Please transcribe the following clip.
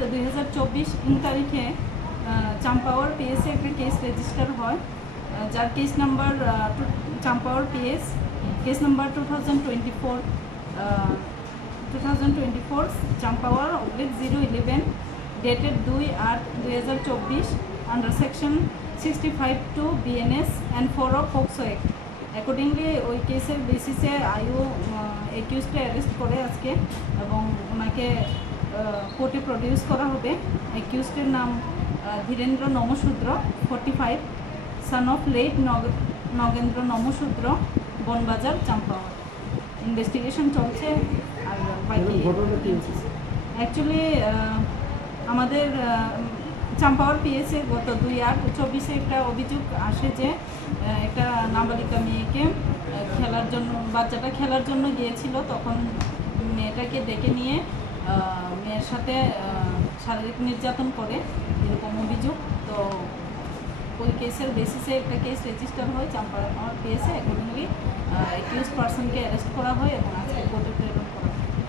2024 তারিখে চাম্পাওয়ার পিএসে একটা case register হয়, যার case number Champawar PS case number 2024 Champawar /011 dated 2/8/2024 under section 65(2) BNS and 4 of POCSO Act। Accordingly ওই কেসের বেসিসে আইও অ্যাকিউজকে অ্যারেস্ট করে আজকে এবং ওনাকে কোর্টে প্রডিউস করা হবে। অ্যাকিউজের নাম Dhirendra Namasudra, 45, son of late Nagendra Namasudra, Banbazar, Champawar. Investigation চলছে। আর বাকি অ্যাকচুয়ালি আমাদের চাম্পাওয়ার পিএসে গত 2/8/24 একটা অভিযোগ আসে যে একটা নাবালিকা মেয়েকে খেলার জন্য, বাচ্চাটা খেলার জন্য গিয়েছিল, তখন মেয়েটাকে ডেকে নিয়ে মেয়ের সাথে শারীরিক নির্যাতন করে, এরকম অভিযোগ। তো ওই কেসের বেসিসে একটা কেস রেজিস্টার হয় চাম্পাওয়ার পিএসে। অ্যাকর্ডিংলি অ্যাকিউজ পার্সনকে অ্যারেস্ট করা হয় এবং আজকে কোর্টে প্রেরণ করা হয়।